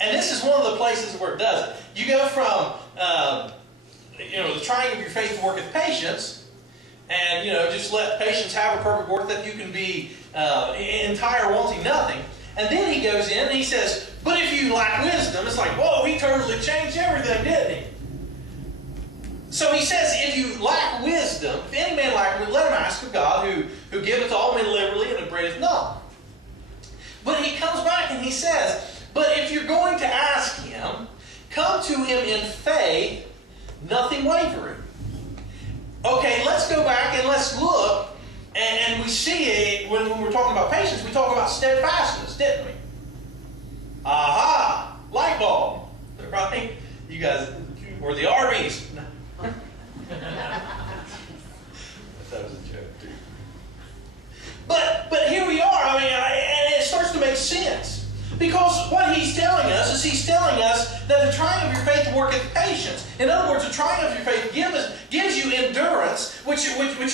And this is one of the places where it does it. You go from, the trying of your faith worketh patience, and, just let patience have a perfect work that you can be entire wanting nothing. And then he goes in and he says, but if you lack wisdom, it's like, whoa, he totally changed everything, didn't he? So he says, if you lack wisdom, if any man lack wisdom, let him ask of God, who giveth all men liberally and upbraideth not. But he comes back and he says, but if you're going to ask him, come to him in faith, nothing wavering. Okay, let's go back and let's look, and we see it when we're talking about patience, we talk about steadfastness, didn't we? Aha! Light bulb. Right? You guys, or the Arby's. That was a joke, too. But here we are, and it starts to make sense. Because what he's telling us is he's telling us that the trying of your faith worketh patience. In other words, the trying of your faith gives you endurance, which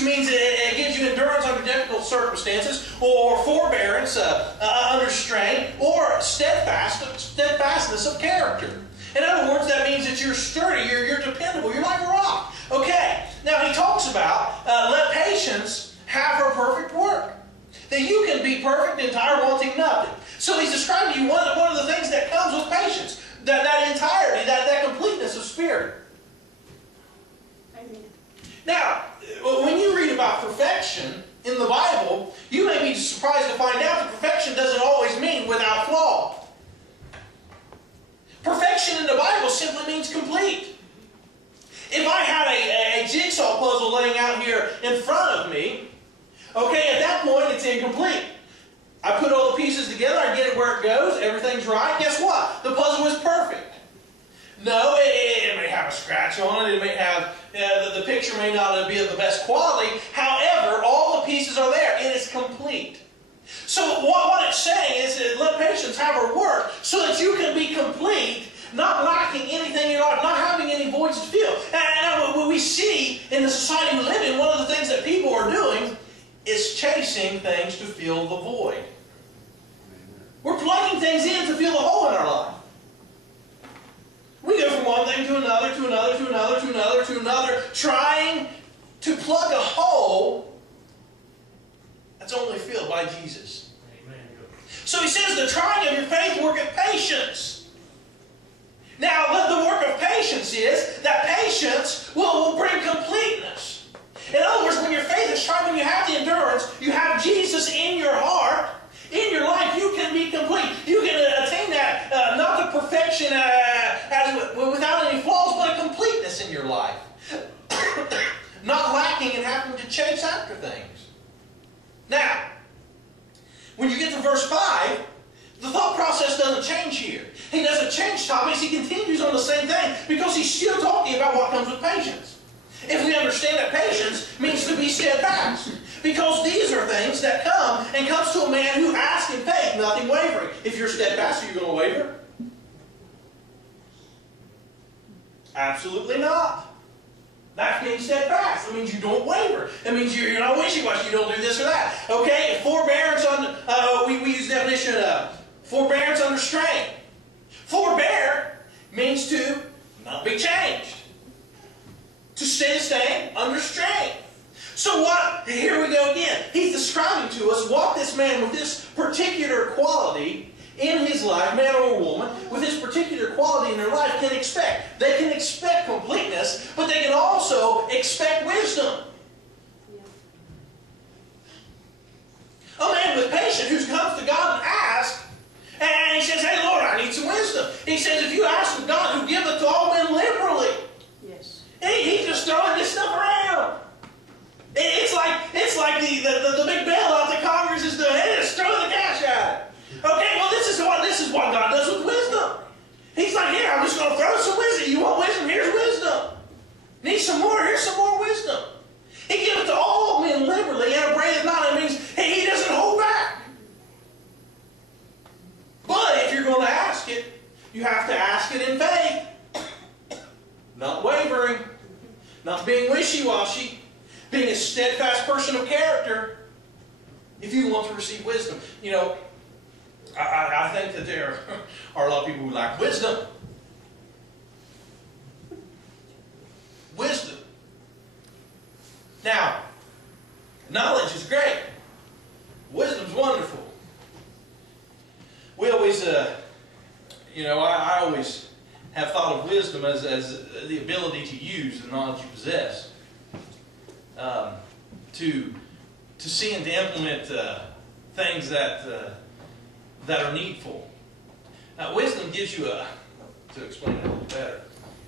means it gives you endurance under difficult circumstances, or forbearance under strain, or steadfastness of character. In other words, that means that you're sturdy, you're dependable, you're like a rock. Okay, now he talks about let patience have her perfect work. That you can be perfect, entire, wanting nothing. So he's describing to you one of the things that comes with patience. That entirety, that completeness of spirit. Amen. Now, when you read about perfection in the Bible, you may be surprised to find out that perfection doesn't always mean without flaw. Perfection in the Bible simply means complete. If I had a jigsaw puzzle laying out here in front of me, okay, at that point it's incomplete. I put all the pieces together, I get it where it goes, everything's right. Guess what? The puzzle is perfect. No, it may have a scratch on it, it may have, the picture may not be of the best quality. However, all the pieces are there. It is complete. So what it's saying is let patience have her work so that you can be complete, not lacking anything in your life, not having any voids to fill. And what we see in the society we live in, one of the things that people are doing is chasing things to fill the void. We're plugging things in to fill the hole in our life. We go from one thing to another, to another, to another, to another, to another, trying to plug a hole that's only filled by Jesus. Amen. So he says, the trying of your faith worketh patience. Now, the work of patience is that patience will bring completeness. In other words, when your faith is tried, when you have the endurance, you have Jesus in your heart, in your life, you can be complete. You can attain that, not the perfection without any flaws, but a completeness in your life. Not lacking and having to chase after things. Now, when you get to verse 5, the thought process doesn't change here. He doesn't change topics. He continues on the same thing because he's still talking about what comes with patience. If we understand that patience means to be steadfast. Because these are things that come and comes to a man who asks in faith, nothing wavering. If you're steadfast, are you going to waver? Absolutely not. That's being steadfast. It means you don't waver. It means you're not wishy-washy. You don't do this or that. Okay? Forbearance, we use the definition of forbearance under strain. Forbear means to not be changed. To stay under strain. So what? Here we go again. He's describing to us what this man with this particular quality in his life, man or woman, with this particular quality in their life can expect. They can expect completeness, but they can also expect wisdom. Yeah. A man with patience who comes to God and asks, and he says, hey Lord, I need some wisdom. He says, if you ask of God who giveth to all men liberally, yes. He's just throwing this stuff around. It's like the big bailout that Congress is doing. Hey, just throw the cash at it. Okay, well this is what God does with wisdom. He's like, here, I'm just going to throw some wisdom. You want wisdom? Here's wisdom. Need some more? Here's some more wisdom. He gives it to all men liberally, and upbraideth not. It means he doesn't hold back. But if you're going to ask it, you have to ask it in faith. Not wavering. Not being wishy-washy. Being a steadfast person of character. If you want to receive wisdom. You know, I think that there are a lot of people who lack wisdom. Wisdom. Now, knowledge is great. Wisdom's wonderful. We always, I always have thought of wisdom as the ability to use the knowledge you possess. To see and to implement things that are needful. Now, wisdom gives you to explain it a little better,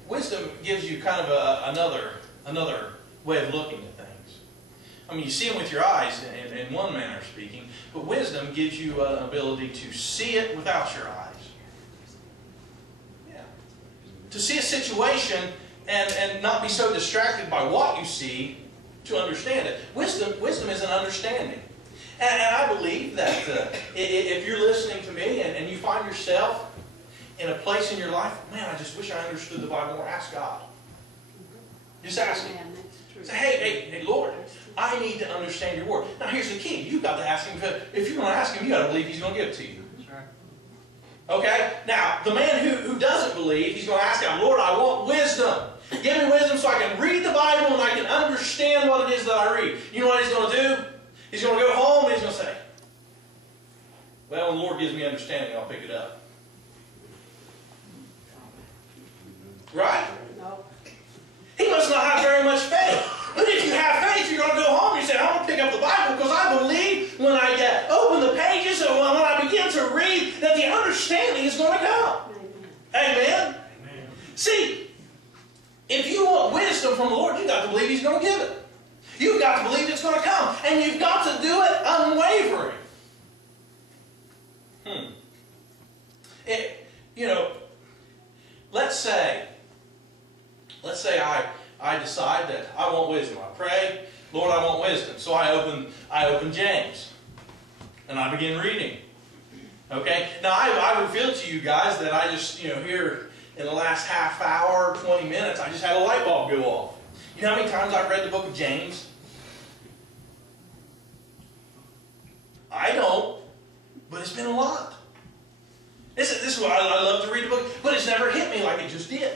wisdom gives you kind of another way of looking at things. I mean, you see them with your eyes in one manner of speaking, but wisdom gives you an ability to see it without your eyes. Yeah. To see a situation and not be so distracted by what you see to understand it. Wisdom is an understanding. And I believe that if you're listening to me and you find yourself in a place in your life, man, I just wish I understood the Bible more, ask God. Just ask Him. Say, hey, Lord, I need to understand your word. Now here's the key. You've got to ask Him. If you're going to ask Him, you've got to believe He's going to give it to you. Okay? Now, the man who doesn't believe, he's going to ask God, Lord, I want wisdom. Give me wisdom so I can read the Bible and I can understand what it is that I read. You know what he's going to do? He's going to go home and he's going to say, well, when the Lord gives me understanding, I'll pick it up. Right? No. He must not have very much faith. But if you have faith, you're going to go home and you say, I'm going to pick up the Bible because I believe when I open the pages or when I begin to read that the understanding is going to come. Amen? Amen? Amen. See, if you want wisdom from the Lord, you've got to believe He's going to give it. You've got to believe it's going to come. And you've got to do it unwavering. Let's say I decide that I want wisdom. I pray, Lord, I want wisdom. So I open James. And I begin reading. Okay? Now, I revealed to you guys that I just, here in the last half hour, 20 minutes, I just had a light bulb go off. You know how many times I've read the book of James? I don't, but it's been a lot. This is why I love to read a book, but it's never hit me like it just did.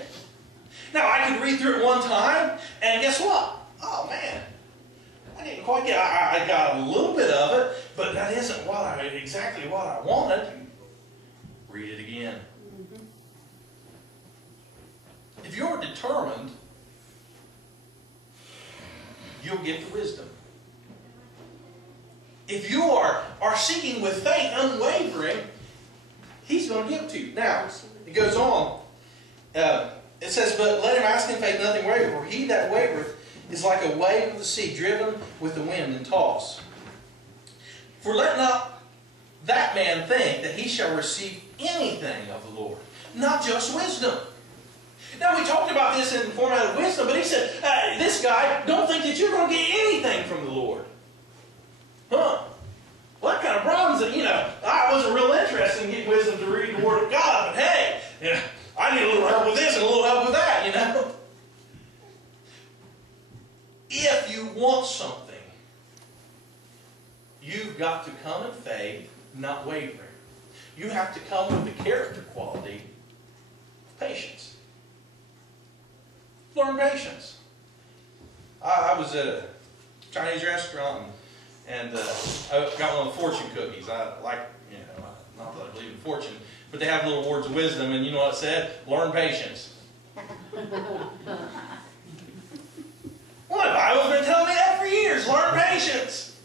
Now, I could read through it one time, and guess what? Oh, man. I didn't quite get it. I got a little bit of it, but that isn't exactly what I wanted. Read it again. If you're determined, you'll get the wisdom. If you are seeking with faith, unwavering, He's going to give it to you. Now, it goes on. It says, but let him ask in faith, nothing waver. For he that wavereth is like a wave of the sea, driven with the wind and tossed. For let not that man think that he shall receive anything of the Lord, not just wisdom. Now, we talked about this in the format of wisdom, but he said, this guy, don't think that you're going to get anything from the Lord. Huh? Well, that kind of broadens it. I wasn't real interested in getting wisdom to read the Word of God, but hey, I need a little help with this and a little help with that, If you want something, you've got to come in faith, not wavering. You have to come with the character quality of patience. Learn patience. I was at a Chinese restaurant and I got one of the fortune cookies. I like, not that I believe in fortune, but they have little words of wisdom, and you know what it said? Learn patience. Well, the Bible's been telling me that for years. Learn patience.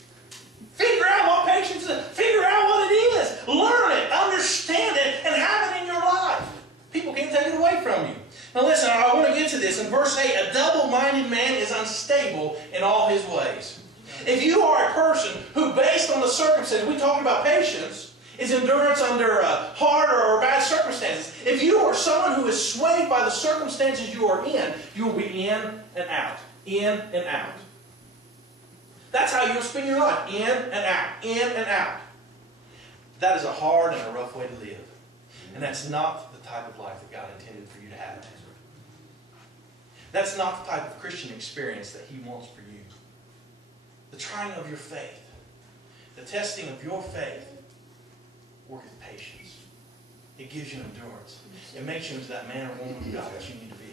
Figure out what patience is. Figure out what it is. Learn it, understand it, and have it in your life. People can't take it away from you. Now listen, I want to get to this. In verse 8, a double-minded man is unstable in all his ways. If you are a person who, based on the circumstances, we talk about patience, is endurance under hard or bad circumstances. If you are someone who is swayed by the circumstances you are in, you will be in and out. In and out. That's how you'll spend your life. In and out. In and out. That is a hard and a rough way to live. And that's not the type of life that God intended for you to have. That's not the type of Christian experience that He wants for you. The trying of your faith, the testing of your faith, worketh patience. It gives you endurance. It makes you into that man or woman of God that you need to be.